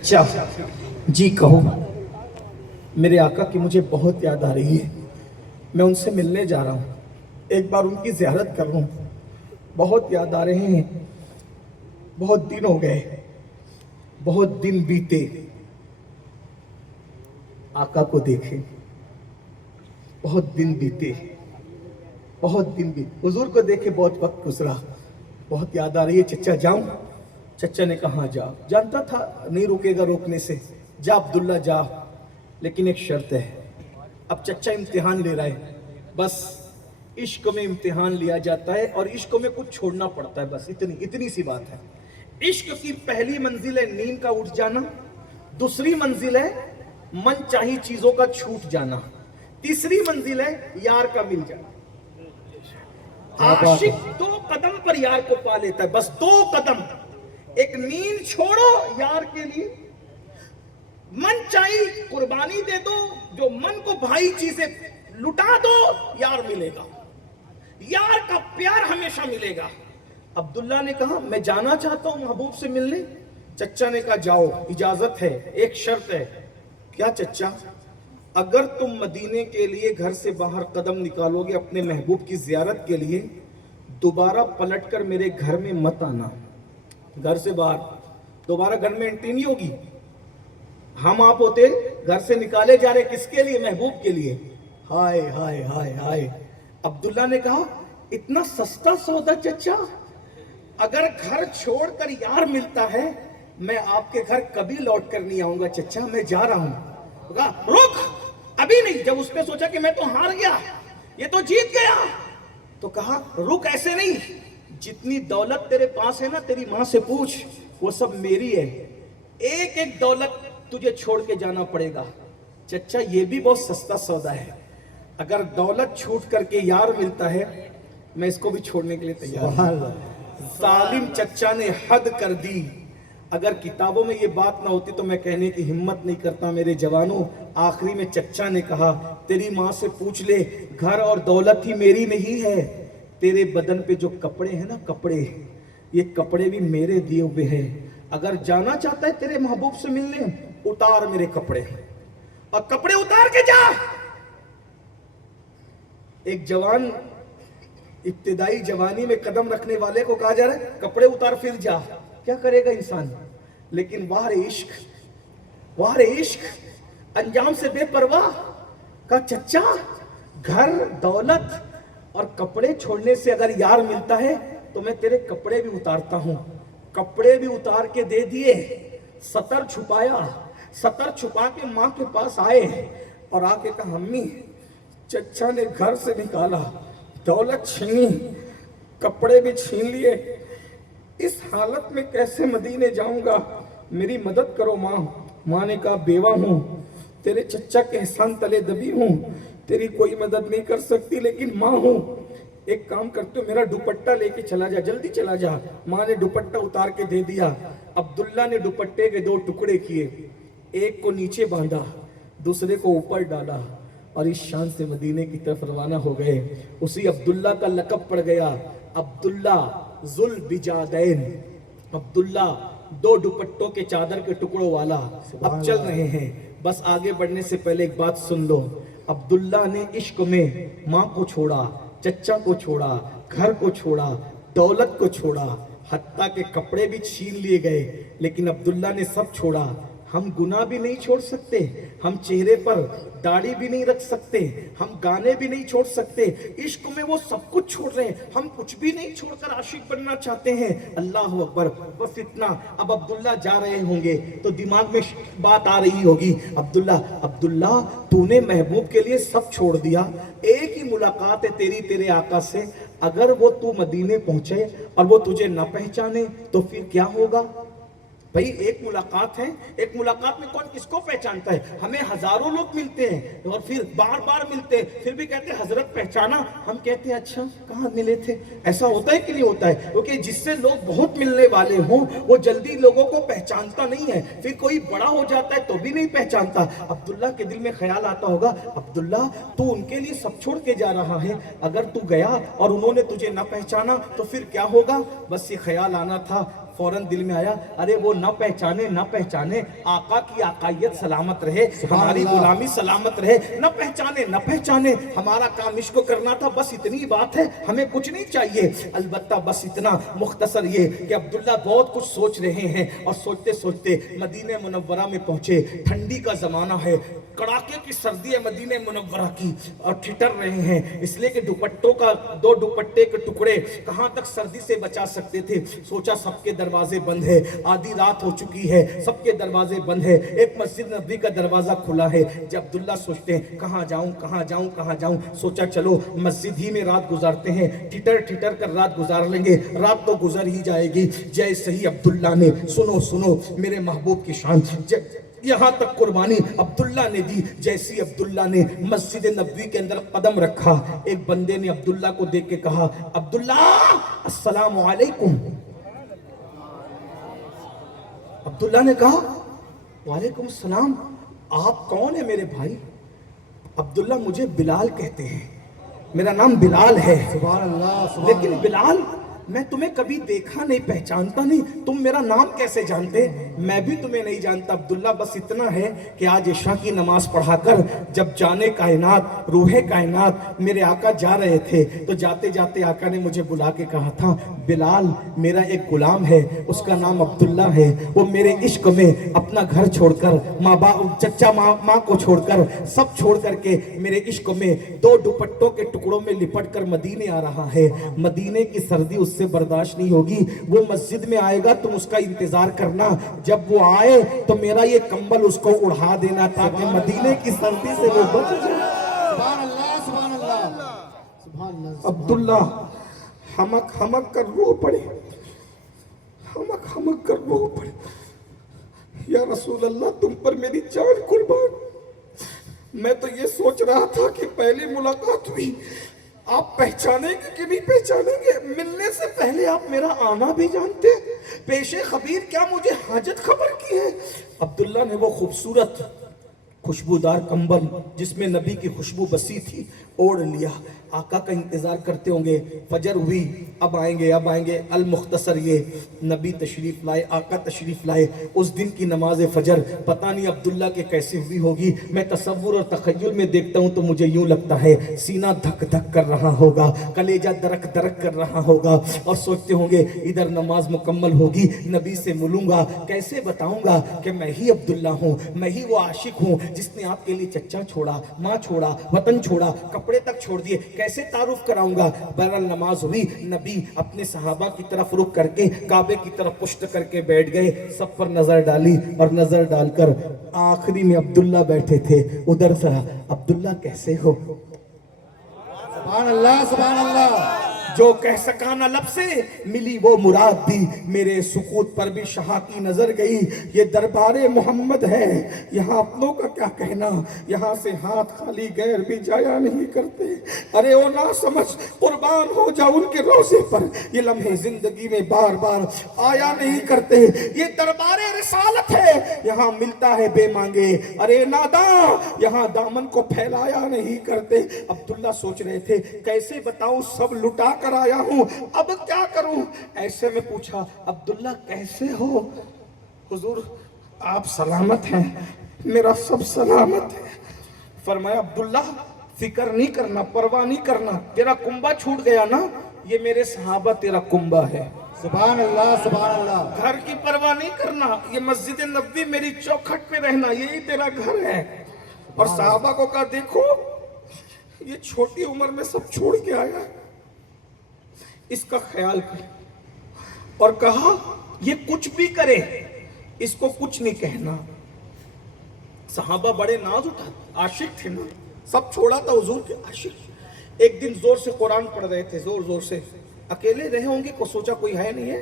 अच्छा जी कहो। मेरे आका की मुझे बहुत याद आ रही है। मैं उनसे मिलने जा रहा हूँ, एक बार उनकी ज़ियारत कर लूँ। बहुत याद आ रहे हैं, बहुत दिन हो गए, बहुत दिन बीते आका को देखे, बहुत दिन बीते, बहुत दिन बीते हुजूर को देखे, बहुत वक्त गुजरा। बहुत याद आ रही है। चचा जाऊं? चचा ने कहा जा। जानता था नहीं रुकेगा रोकने से। जा अब्दुल्ला जा, लेकिन एक शर्त है। अब चचा इम्तिहान ले रहा है। बस इश्क में इम्तिहान लिया जाता है और इश्क में कुछ छोड़ना पड़ता है, बस इतनी इतनी सी बात है। इश्क की पहली मंजिल है नींद का उठ जाना, दूसरी मंजिल है मन चाही चीजों का छूट जाना, तीसरी मंजिल है यार का मिल जाना। आशिक दो कदम पर यार को पा लेता है, बस दो कदम। एक नींद छोड़ो यार के लिए, मन चाहिए कुर्बानी दे दो, जो मन को भाई चीजें लुटा दो, यार मिलेगा, यार का प्यार हमेशा मिलेगा। अब्दुल्ला ने कहा मैं जाना चाहता हूं महबूब से मिलने। चचा ने कहा जाओ, इजाजत है, एक शर्त है। क्या चचा? अगर तुम मदीने के लिए घर से बाहर कदम निकालोगे अपने महबूब की जियारत के लिए, दोबारा पलटकर मेरे घर में मत आना। घर से बाहर दोबारा घर में एंट्री नहीं होगी। हम आप होते घर से निकाले जा रहे, किसके लिए? महबूब के लिए। हाय हाय हाय हाय। अब्दुल्ला ने कहा इतना सस्ता सौदा चचा? अगर घर छोड़कर यार मिलता है, मैं आपके घर कभी लौट कर नहीं आऊंगा चचा, मैं जा रहा हूं। रुक, अभी नहीं। जब उसने सोचा कि मैं तो हार गया, ये तो जीत गया, तो कहा रुक, ऐसे नहीं। जितनी दौलत तेरे पास है ना, तेरी मां से पूछ, वो सब मेरी है। एक एक दौलत तुझे छोड़ के जाना पड़ेगा। चचा ये भी बहुत सस्ता सौदा है। अगर दौलत छूट करके यार मिलता है, मैं इसको भी छोड़ने के लिए तैयार हूं। जालिम चचा ने हद कर दी। अगर किताबों में ये बात ना होती तो मैं कहने की हिम्मत नहीं करता मेरे जवानों। आखिरी में चचा ने कहा तेरी माँ से पूछ ले, घर और दौलत ही मेरी नहीं है। तेरे बदन पे जो कपड़े हैं ना, कपड़े, ये कपड़े भी मेरे दिए हुए हैं। अगर जाना चाहता है तेरे महबूब से मिलने, उतार मेरे कपड़े, और कपड़े उतार के जा। एक जवान इब्तिदाई जवानी में कदम रखने वाले को कहा जा रहा है कपड़े उतार फिर जा। क्या करेगा इंसान? लेकिन वाह रे इश्क, वाह रे इश्क, अंजाम से बेपरवाह। का चचा घर, दौलत और कपड़े छोड़ने से अगर यार मिलता है तो मैं तेरे कपड़े भी उतारता हूं। कपड़े भी उतार के दे दिए, सतर छुपाया, सतर छुपा के मां के पास आए और आके कहा अम्मी, चचा ने घर से निकाला, दौलत छीनी, कपड़े भी छीन लिए, इस हालत में कैसे मदीने जाऊंगा, मेरी मदद करो माँ। माँ ने कहा बेवा हूँ, तेरे चचा के एहसान तले दबी हूँ, तेरी कोई मदद नहीं कर सकती, लेकिन माँ हूँ। एक काम करते हो, मेरा दुपट्टा लेके चला जा, जल्दी चला जा। माँ ने दुपट्टा उतार के दे दिया। अब्दुल्ला ने दुपट्टे के दो टुकड़े किए, एक को नीचे बांधा, दूसरे को ऊपर डाला और इस शान से मदीने की तरफ रवाना हो गए। उसी अब्दुल्ला का लक़ब पड़ गया अब्दुल्ला जुल बिजादैन, अब्दुल्ला दो दुपट्टों के चादर के टुकड़ों वाला। अब चल रहे हैं, बस आगे बढ़ने से पहले एक बात सुन लो। अब्दुल्ला ने इश्क में माँ को छोड़ा, चचा को छोड़ा, घर को छोड़ा, दौलत को छोड़ा, हत्ता के कपड़े भी छीन लिए गए, लेकिन अब्दुल्ला ने सब छोड़ा। हम गुनाह भी नहीं छोड़ सकते, हम चेहरे पर दाढ़ी भी नहीं रख सकते, हम गाने भी नहीं छोड़ सकते। इश्क में वो सब कुछ छोड़ रहे हैं, हम कुछ भी नहीं छोड़कर आशिक बनना चाहते हैं। अल्लाह अकबर, बस इतना। अब अब्दुल्ला जा रहे होंगे तो दिमाग में बात आ रही होगी, अब्दुल्ला, अब्दुल्ला तूने महबूब के लिए सब छोड़ दिया, एक ही मुलाकात है तेरी तेरे आका से, अगर वो तू मदीने पहुंचे और वो तुझे ना पहचाने तो फिर क्या होगा? भाई एक मुलाकात है, एक मुलाकात में कौन किसको पहचानता है? हमें हजारों लोग मिलते हैं और फिर बार बार मिलते हैं, फिर भी कहते हैं हजरत पहचाना, हम कहते हैं अच्छा कहाँ मिले थे। ऐसा होता है कि नहीं होता है? क्योंकि जिससे लोग बहुत मिलने वाले हों वो जल्दी लोगों को पहचानता नहीं है, फिर कोई बड़ा हो जाता है तो भी नहीं पहचानता। अब्दुल्ला के दिल में ख्याल आता होगा, अब्दुल्ला तू उनके लिए सब छोड़ के जा रहा है, अगर तू गया और उन्होंने तुझे ना पहचाना तो फिर क्या होगा? बस ये ख्याल आना था। फौरन दिल में आया, अरे वो न पहचाने, आका की आकायत सलामत रहे, हमारी गुलामी सलामत रहे, न पहचाने, हमारा काम इश्क करना था, बस इतनी बात है, हमें कुछ नहीं चाहिए। अलबत्ता बस इतना मुख्तसर ये कि अब्दुल्ला बहुत कुछ सोच रहे हैं और सोचते सोचते मदीने मुनव्वरा में पहुंचे। ठंडी का जमाना है, कड़ाके की सर्दी है मदीने मुनव्वरा की, और ठिठर रहे हैं इसलिए कि दुपट्टों का, 2 दुपट्टे के टुकड़े कहां तक सर्दी से बचा सकते थे। सोचा सबके दरवाजे बंद है, आधी रात हो चुकी है, सबके दरवाजे बंद है, एक मस्जिद नबी का दरवाजा खुला है। जब अब्दुल्ला सोचते हैं कहां जाऊं, सोचा चलो मस्जिद ही में रात गुजारते हैं, ठिठर कर रात गुजार लेंगे, रात तो गुजर ही जाएगी। जैसे ही अब्दुल्ला ने, सुनो मेरे महबूब की शान, यहां तक कुर्बानी अब्दुल्ला ने दी। जैसी अब्दुल्ला ने मस्जिद नबवी के अंदर कदम रखा, एक बंदे ने अब्दुल्ला को देख के कहा, अब्दुल्ला अस्सलामु अलैकुम। अब्दुल्ला ने कहा, वालेकुम सलाम, आप कौन है मेरे भाई? अब्दुल्ला, मुझे बिलाल कहते हैं, मेरा नाम बिलाल है। सुभान अल्लाह। लेकिन बिलाल, मैं तुम्हें कभी देखा नहीं, पहचानता नहीं, तुम मेरा नाम कैसे जानते? मैं भी तुम्हें नहीं जानता अब्दुल्ला, बस इतना है कि आज इशा की नमाज पढ़ाकर जब जाने कायनात, रूहे कायनात मेरे आका जा रहे थे, तो जाते जाते आका ने मुझे बुला के कहा था, बिलाल मेरा एक गुलाम है, उसका नाम अब्दुल्ला है, वो मेरे इश्क में अपना घर छोड़कर, माँ बाप, चचा माँ को छोड़कर, सब छोड़ करके मेरे इश्क में 2 दुपट्टों के टुकड़ों में लिपट कर मदीने आ रहा है। मदीने की सर्दी उससे बर्दाश्त नहीं होगी, वो मस्जिद में आएगा, तुम उसका इंतजार करना, जब वो आए तो मेरा ये कंबल उसको उड़ा देना ताकि मदीने की सर्दी से वो बच जाए। सुभान अल्लाह, सुभान अल्लाह, सुभान अल्लाह। अब्दुल्ला हमक कर रो पड़े, हमक कर रो पड़े, या रसूल अल्लाह, तुम पर मेरी जान कुर्बान। मैं तो ये सोच रहा था कि पहली मुलाकात हुई, आप पहचानेंगे कि नहीं पहचानेंगे, मिलने से पहले आप मेरा आना भी जानते, पेशे खबीर क्या मुझे हाजत खबर की है? अब्दुल्ला ने वो खूबसूरत खुशबूदार कंबल जिसमें नबी की खुशबू बसी थी ओढ़ लिया। आका का इंतजार करते होंगे, फजर हुई, अब आएंगे। अल मुख्तसर ये नबी तशरीफ लाए, आका तशरीफ लाए। उस दिन की नमाज फजर पता नहीं अब्दुल्ला के कैसे हुई होगी। मैं तसव्वुर और तखय्युल में देखता हूँ तो मुझे यूं लगता है सीना धक धक कर रहा होगा, कलेजा दरक दरक कर रहा होगा, और सोचते होंगे इधर नमाज मुकम्मल होगी, नबी से मिलूंगा, कैसे बताऊंगा कि मैं ही अब्दुल्ला हूँ, मैं ही वो आशिक हूँ जिसने आपके लिए चच्चा छोड़ा, माँ छोड़ा, वतन छोड़ा, कपड़े तक छोड़ दिए, कैसे तारुफ कराऊंगा। बहरहाल नमाज हुई, नबी अपने सहाबा की तरफ रुख करके काबे की तरफ पुष्ट करके बैठ गए, सब पर नजर डाली, और नजर डालकर आखिरी में अब्दुल्ला बैठे थे, उधर से अब्दुल्ला कैसे हो? सुभान अल्लाह, सुभान अल्लाह। जो कह सका ना लब से, मिली वो मुराद दी, मेरे सुकूत पर भी शाह की नजर गई। ये दरबारे मोहम्मद है, यहाँ अपनों का क्या कहना, यहाँ से हाथ खाली गैर भी जाया नहीं करते। अरे ओ ना समझ, कुर्बान हो जा उनके रोज़े पर, ये लम्हे जिंदगी में बार बार आया नहीं करते। ये दरबारे रिसालत है, यहाँ मिलता है बेमांगे। अरे नादा, यहाँ दामन को फैलाया नहीं करते। अब्दुल्ला सोच रहे थे कैसे बताऊं, सब लुटा कर आया हूं, अब क्या करूं? ऐसे में पूछा, अब्दुल्ला कैसे हो? हुजूर आप सलामत हैं? मेरा सब सलामत है। फरमाया, अब्दुल्ला फिक्र नहीं करना, परवाह नहीं करना, तेरा कुंबा छूट गया ना, ये मेरे सहाबा तेरा कुंबा है। सुभान अल्लाह, सुभान अल्लाह। घर की परवाह नहीं करना, ये मस्जिद नबवी मेरी चौखट पे रहना, यही तेरा घर है। और सहाबा को कहा, देखो ये छोटी उम्र में सब छोड़ के आया, इसका ख्याल कर। और कहा, ये कुछ भी करे इसको कुछ नहीं कहना। सहाबा बड़े नाज उठा, आशिक थे ना, सब छोड़ा था हुजूर के आशिक। एक दिन जोर से कुरान पढ़ रहे थे, जोर जोर से, अकेले रहे होंगे, को सोचा कोई है नहीं है,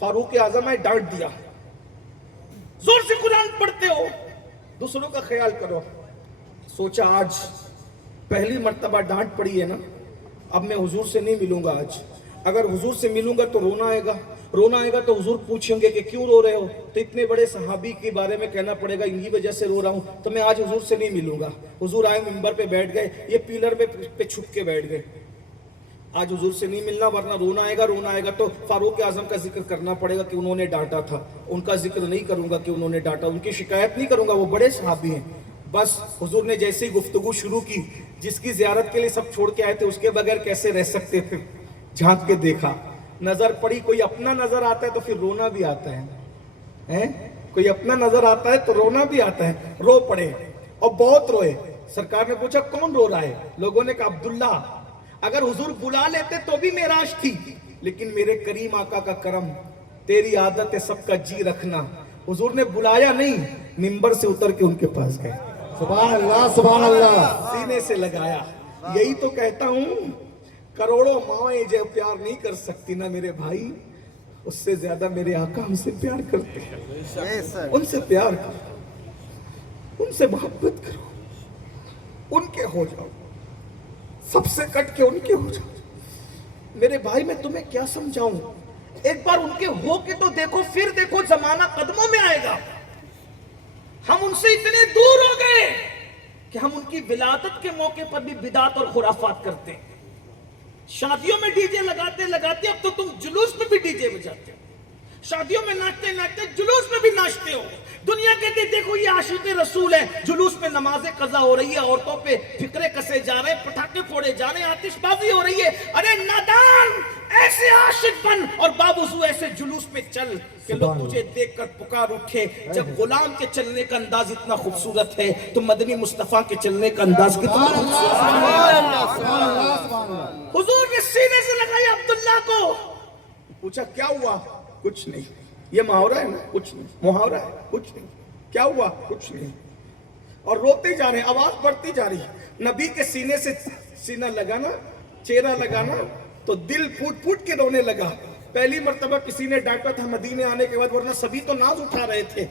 फारूक आजम आए, डांट दिया, जोर से कुरान पढ़ते हो, दूसरों का ख्याल करो। सोचा आज पहली मर्तबा डांट पड़ी है ना, अब मैं हुजूर से नहीं मिलूंगा आज, अगर हुजूर से मिलूंगा तो रोना आएगा तो हुजूर पूछेंगे कि क्यों रो रहे हो, तो इतने बड़े सहाबी के बारे में कहना पड़ेगा इनकी वजह से रो रहा हूं, तो मैं आज हुजूर से नहीं मिलूंगा। हुजूर आए, मिंबर पे बैठ गए, ये पिलर पे छुप के बैठ गए। आज हुजूर से नहीं मिलना वरना रोना आएगा तो फारूक आजम का जिक्र करना पड़ेगा कि उन्होंने डांटा था, उनका जिक्र नहीं करूंगा कि उन्होंने डांटा, उनकी शिकायत नहीं करूंगा, वो बड़े सहाबी हैं। बस हुजूर ने जैसे ही गुफ्तगू शुरू की, जिसकी जियारत के लिए सब छोड़ के आए थे उसके बगैर कैसे रह सकते थे, झांक के देखा, नजर पड़ी, कोई अपना नजर आता है तो फिर रोना भी आता है? कोई अपना नजर आता है तो रोना भी आता है। रो पड़े और बहुत रोए। सरकार ने पूछा कौन रो रहा है? लोगों ने कहा अब्दुल्ला। अगर हुजूर बुला लेते तो भी मेराज थी, लेकिन मेरे करीम आका का करम, तेरी आदत है सबका जी रखना। हुजूर ने बुलाया नहीं, मिंबर से उतर के उनके पास गए, सुभान अल्लाह, सुभान अल्लाह। सीने से लगाया। यही तो कहता हूं, करोड़ों माएं जो प्यार नहीं कर सकती ना मेरे भाई, उससे ज्यादा मेरे आका हमसे प्यार करते हैं। उनसे प्यार करो, उनसे मोहब्बत करो, उनके हो जाओ, सबसे कट के उनके हो जाओ। मेरे भाई मैं तुम्हें क्या समझाऊं, एक बार उनके हो के तो देखो, फिर देखो जमाना कदमों में आएगा। हम उनसे इतने दूर हो गए कि हम उनकी विलादत के मौके पर भी बिदात और खुराफात करते हैं। शादियों में डीजे लगाते लगाते अब तो तुम जुलूस में भी डीजे बजाते हो, शादियों में नाचते नाचते जुलूस में भी नाचते हो। दुनिया कहते देखो ये आशिक रसूल है, जुलूस में नमाजें कज़ा हो रही है, औरतों पे फिक्रे कसे जा रहे हैं, पटाखे फोड़े जा रहे हैं, आतिशबाजी हो रही है। अरे नादान, ऐसे आशिक बन और बावजूद ऐसे जुलूस में चल कि लोग तुझे देखकर पुकार उठे। जब गुलाम के चलने का अंदाज इतना खूबसूरत है तो मदनी मुस्तफा के चलने का अंदाज कितना खूबसूरत है। हुजूर ने सीने से लगाया अब्दुल्ला को, पूछा क्या हुआ? कुछ नहीं। ये मुहावरा है ना? कुछ नहीं। मुहावरा है? कुछ नहीं। क्या हुआ? कुछ नहीं। और रोते जा रहे, आवाज बढ़ती जा रही। नबी के सीने से सीना लगाना, चेहरा लगाना तो दिल फूट फूट के रोने लगा। पहली मर्तबा किसी ने डांटा था मदीने आने के बाद, वरना सभी तो नाज उठा रहे थे।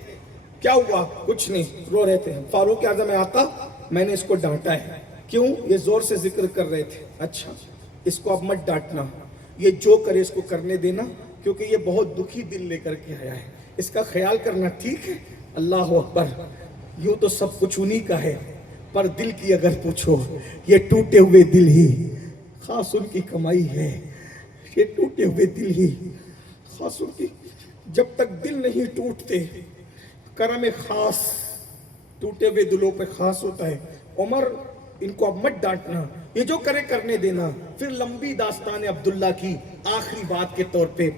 क्या हुआ? कुछ नहीं, रो रहे थे। फारूक आजम में आता, मैंने इसको डांटा है। क्यों? ये जोर से जिक्र कर रहे थे। अच्छा, इसको अब मत डांटना, ये जो करे इसको करने देना, क्योंकि ये बहुत दुखी दिल लेकर के आया है, इसका ख्याल करना, ठीक है? अल्लाह अकबर। यूं तो सब कुछ उन्हीं का है, पर दिल की अगर पूछो, ये टूटे हुए दिल ही खास उनकी कमाई है। ये टूटे हुए दिल ही खास उनकी, जब तक दिल नहीं टूटते करम खास टूटे हुए दिलों पे खास होता है। उमर, इनको अब मत डांटना, ये जो करे करने देना। फिर लंबी दास्तान अब्दुल्ला की आखिरी बात के तौर पे,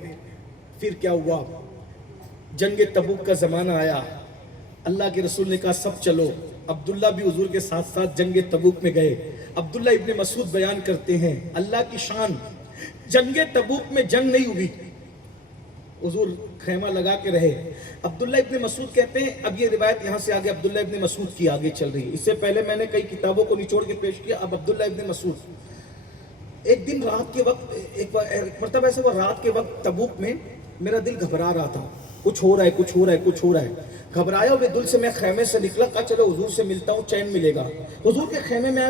फिर क्या हुआ? जंग तबूक का जमाना आया, अल्लाह के रसूल ने कहा सब चलो। अब्दुल्ला भी हुजूर के साथ साथ जंग तबूक में गए। अब्दुल्ला इब्ने मसूद बयान करते हैं, अल्लाह की शान, जंग तबूक में जंग नहीं हुई, हुजूर खैमा लगा के रहे। अब्दुल्ला इब्ने मसूद कहते हैं, अब ये रिवायत यहाँ से आगे अब्दुल्ला इब्ने मसूद की आगे चल रही है, इससे पहले मैंने कई किताबों को निचोड़ के पेश किया। अब अब्दुल्ला इब्ने मसूद, एक दिन रात के वक्त, एक मरतबा ऐसा हुआ, रात के वक्त तबूक में मेरा दिल घबरा रहा था, कुछ हो रहा है, कुछ हो रहा है, कुछ हो रहा है। घबराया हुए दिल से मैं खैमे से निकला, कहा चलो हुजूर से मिलता हूँ, चैन मिलेगा। हुजूर के खैमे में